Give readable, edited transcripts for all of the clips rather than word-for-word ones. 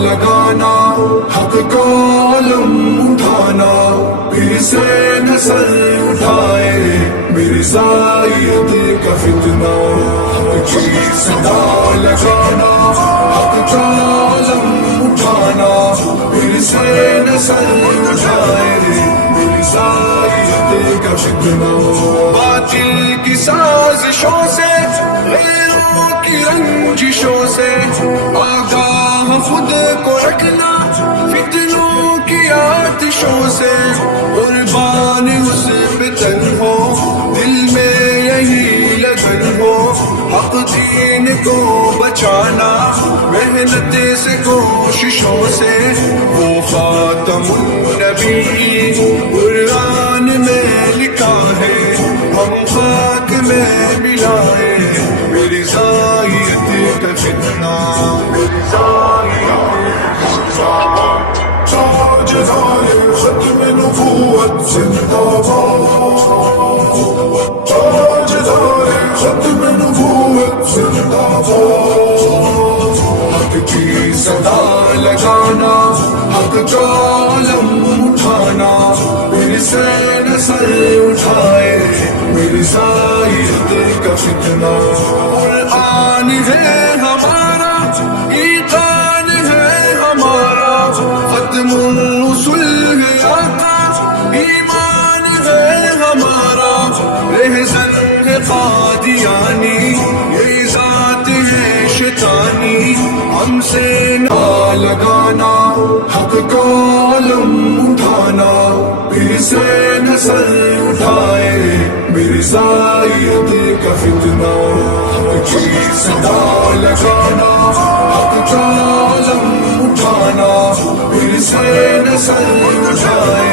لگانا، حق کا علم اٹھانا، پھر سے نسل اٹھائے مرزائیت کا فتنہ، حق کی صدا لگانا، حق کا علم اٹھانا، پھر سے نسل اٹھائے مرزائیت کا فتنہ، باطل کی سازشوں سے، غیروں کی رنجشوں سے آگاہ خود کو رکھنا، فتنوں کی آتشوں سے قربان اس پہ تن ہو، دل میں یہی لگن ہو، حق دین کو بچانا، محنت سے کوششوں سے، وہ خاتم النبی قرآن میں لکھا ہے، ہم خاک میں ملائے مرزائیت کا فتنہ، تاجدار ختم نبوت زندہ باد، تاجدار ختم نبوت زندہ باد، حق کی صدا لگانا، حق کا علم اٹھانا، پھر سے نسل اٹھائے مرزائیت کا فتنہ، قرآن ہے ہمارا، ایقان ہے ہمارا، ختم الرسل ہے آقا، ایمان ہے ہمارا، رہزن ہے قادیانی، یہ ذات ہے شیطانی، ہم سے نہ لگانا، حق کا علم اٹھانا، پھر سے نسل اٹھائے مرزائیت کا فتنہ، حق کی صدا لگانا، حق کا علم اٹھانا، پھر سے نسل اٹھائے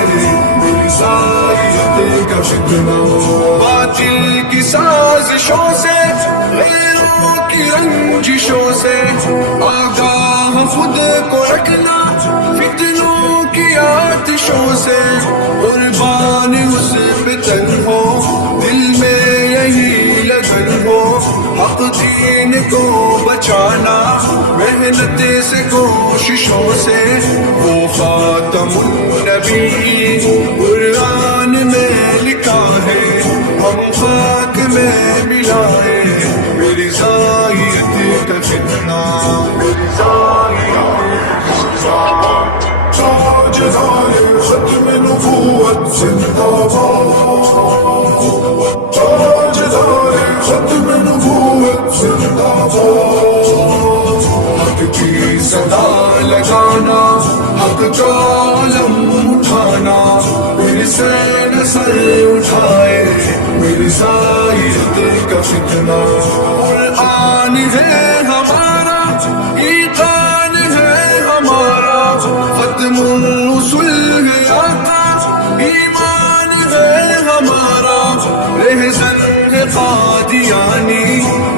مرزائیت کا فتنہ، باطل کی سازشوں سے، غیروں کی رنجشوں سے آگاہ خود کو رکھنا، فتنوں کی آتشوں سے قربان اس پہ تن ہو، دل میں یہی لگن ہو، حق دین کو بچانا، محنت سے کوششوں سے، وہ خاتم النبی قرآن میں لکھا ہے، ہم خاک میں ملائے مرزائیت کا فتنہ، تاجدار ختم نبوت زندہ باد، تاجدار ختم نبوت زندہ باد، حق کی صدا لگانا، حق کا علم اٹھانا، پھر سے نسل اٹھائے مرزائیت کا فتنہ، قرآن ہے ہمارا، ایقان ہے ہمارا، ختم الرسل ہے آقا، ایمان ہے ہمارا، رہزن ہے قادیانی،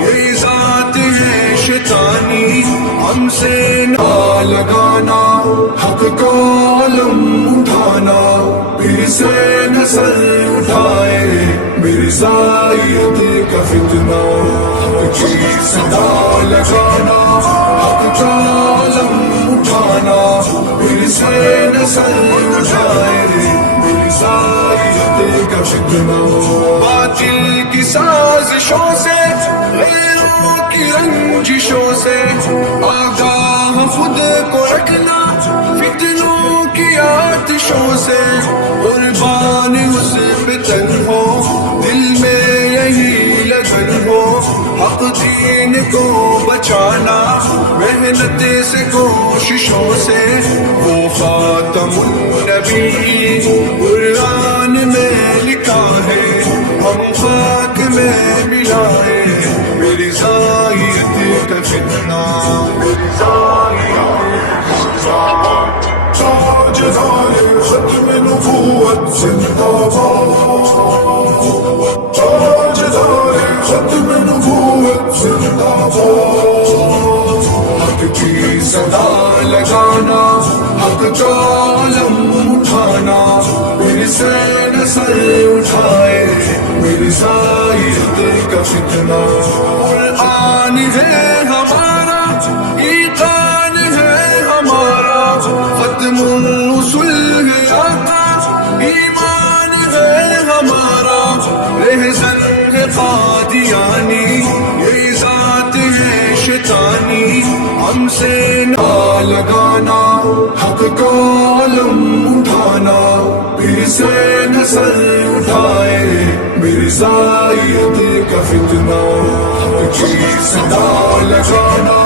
یہ ذات ہے شیطانی، ہم سے نہ لگانا، حق کا علم اٹھانا، پھر سے نسل اٹھائے مرزائیت کا فتنہ، حق کی صدا لگانا، حق کا علم اٹھانا، پھر سے نسل اٹھائے مرزائیت کا فتنہ، باطل کی سازشوں سے، غیروں کی رنجشوں سے آگاہ خود کو رکھنا، فتنوں کی آتشوں سے قربان اس پہ تن ہو، دل میں یہی لگن ہو، حق دین کو بچانا، محنت سے کوششوں سے، وہ خاتم النبی قرآن میں لکھا ہے، ہم خاک میں ملائے مرزائیت کا فتنہ، تاجدار ختم نبوت زندہ باد، تاجدار ختم نبوت زندہ باد، حق کی صدا لگانا، حق کا علم اٹھانا، پھر سے نسل اٹھائے مرزائیت کا فتنہ، قرآن ہے ہمارا، ایقان ہے ہمارا، نہ لگانا، حق کا علم اٹھانا، پھر سے نسل اٹھائے مرزائیت کا فتنہ، حق کی صدا لگانا،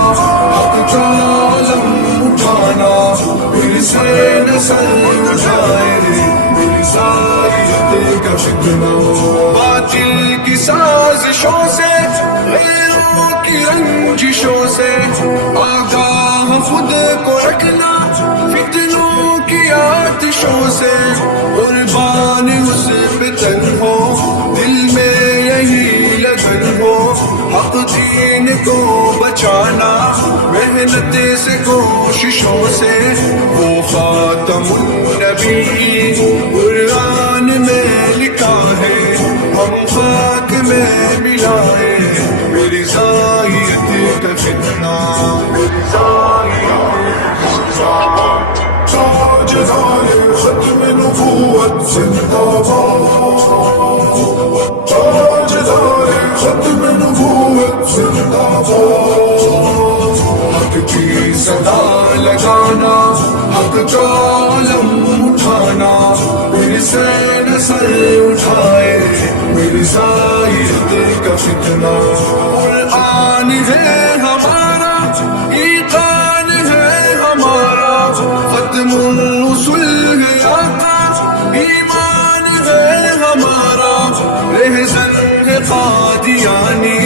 حق کا علم اٹھانا، پھر سے نسل اٹھائے مرزائیت کا فتنہ، باطل کی سازشوں سے، غیروں کی رنجشوں سے آگاہ خود کو رکھنا، فتنوں کی آتشوں سے قربان اس پہ تن ہو، دل میں یہی لگن ہو، حق دین کو بچانا، محنت سے کوششوں سے، وہ خاتم النبی قرآن میں لکھا ہے، ہم خاک میں ملائے میری ذائیت کا فتنہ، تاجدار ختم نبوت زندہ باد، تاجدار ختم نبوت زندہ باد، حق کی صدا لگانا، حق کا علم اٹھانا، پھر سے نسل اٹھائے مرزائیت کا فتنہ، قرآن ہے ہمارا، ایقان ہے ہمارا، ختم الرسل ہے آقا، ایمان ہے ہمارا، رہزن ہے قادیانی،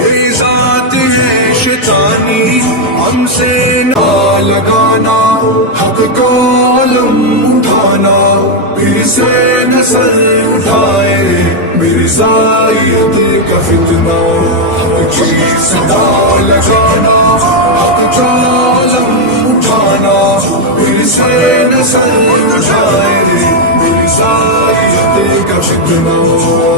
یہی ذات ہے شیطانی، ہم سے نہ لگانا، حق کا علم اٹھانا، پھر سے نسل اٹھائے مرزائیت کا فتنہ، حق کی صدا لگانا، حق کا علم اٹھانا، پھر سے نسل اٹھائے مرزائیت کا فتنہ۔